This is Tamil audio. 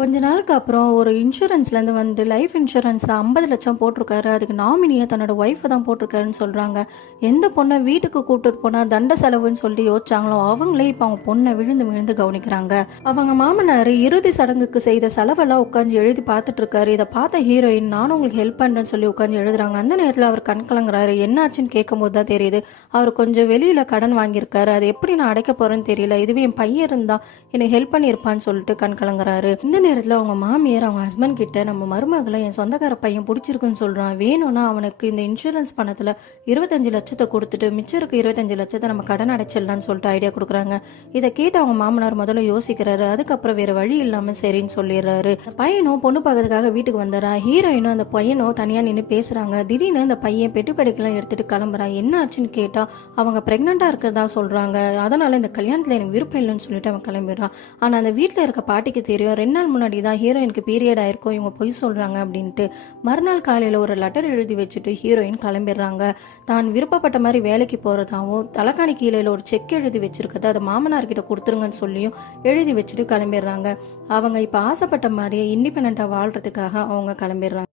கொஞ்ச நாளுக்கு அப்புறம் ஒரு இன்சூரன்ஸ்லேருந்து வந்து லைஃப் இன்சூரன்ஸ் 50 லட்சம் போட்டிருக்காரு. அதுக்கு நாமினியை தன்னோட ஒய்ஃபை தான் போட்டிருக்காருன்னு சொல்கிறாங்க. எந்த பொண்ணை வீட்டுக்கு கூப்பிட்டு போனால் தண்ட செலவுன்னு சொல்லி யோசிச்சாங்களோ அவங்களே இப்போ அவங்க பொண்ணை விழுந்து விழுந்து கவனிக்கிறாங்க. அவங்க மாமனார் இறுதி சடங்குக்கு செய்த செலவெல்லாம் உட்காந்து எழுதி பார்த்துட்டு இருக்காரு. இதை பார்த்த ஹீரோயின் நானும் உங்களுக்கு ஹெல்ப் பண்ணுறேன்னு சொல்லி உட்காந்து எழுதுறாங்க. அந்த நேரத்தில் அவர் கண் கலங்குறாரு. என்னாச்சுன்னு கேட்கும்போது தான் தெரியுது அவர் கொஞ்சம் வெளியில் கடன் வாங்கியிருக்காரு. அது எப்படி நான் அடைக்க போகிறேன்னு தெரியல. இதுவே என் பையன் இருந்தா எனக்கு ஹெல்ப் பண்ணியிருப்பான்னு சொல்லிட்டு கண் கலங்குறாரு. இந்த நேரத்தில் அவங்க மாமியார் அவங்க ஹஸ்பண்ட் கிட்ட நம்ம மருமகளை என் சொந்தக்கார பையன் பிடிச்சிருக்குன்னு சொல்றான், வேணும்னா அவனுக்கு இந்த இன்சூரன்ஸ் பணத்துல 25 லட்சத்தை கொடுத்துட்டு மிச்சம் இருக்க 25 லட்சத்தை நம்ம கடன் அடைச்சிடலாம்னு சொல்லிட்டு ஐடியா கொடுக்குறாங்க. இதை கேட்டு அவங்க மாமனார் முதல்ல யோசிக்கிறாரு. அதுக்கப்புறம் வேற வழி இல்லாம சரின்னு சொல்லிடுறாரு. பையனும் பொண்ணு பார்க்கறதுக்காக வீட்டுக்கு வந்துடுறா. ஹீரோயினும் அந்த பையனும் தனியா நின்று பேசுறாங்க. திடீர்னு இந்த பையன் பெட்டி படிக்கலாம் எடுத்துட்டு கிளம்புறான். என்ன ஆச்சுன்னு கேட்டா அவங்க பிரெக்னண்டா இருக்கிறதா சொல்றாங்க. அதனால இந்த கல்யாணத்துல எனக்கு விருப்பம் இல்லைன்னு சொல்லிட்டு அவன் கிளம்பிடுறான். ஆனா அந்த வீட்டுல இருக்க பாட்டிக்கு தெரியும் 2 நாள் முன்னாடி தான் ஹீரோயினுக்கு பீரியட் ஆயிருக்கும், இவங்க பொய் சொல்றாங்க அப்படின்ட்டு. மறுநாள் காலையில ஒரு லெட்டர் எழுதி வச்சுட்டு ஹீரோயின் கிளம்பிடுறாங்க. தான் விருப்பப்பட்ட மாதிரி வேலைக்கு போறதாவும் தலைக்காணி கீழே ஒரு செக் எழுதி வச்சிருக்கத அதை மாமனார் கிட்ட கொடுத்துருங்கன்னு சொல்லியும் எழுதி வச்சுட்டு கிளம்பிடுறாங்க. அவங்க இப்ப ஆசைப்பட்ட மாதிரியே இண்டிபெண்டா வாழ்றதுக்காக அவங்க கிளம்பிடுறாங்க.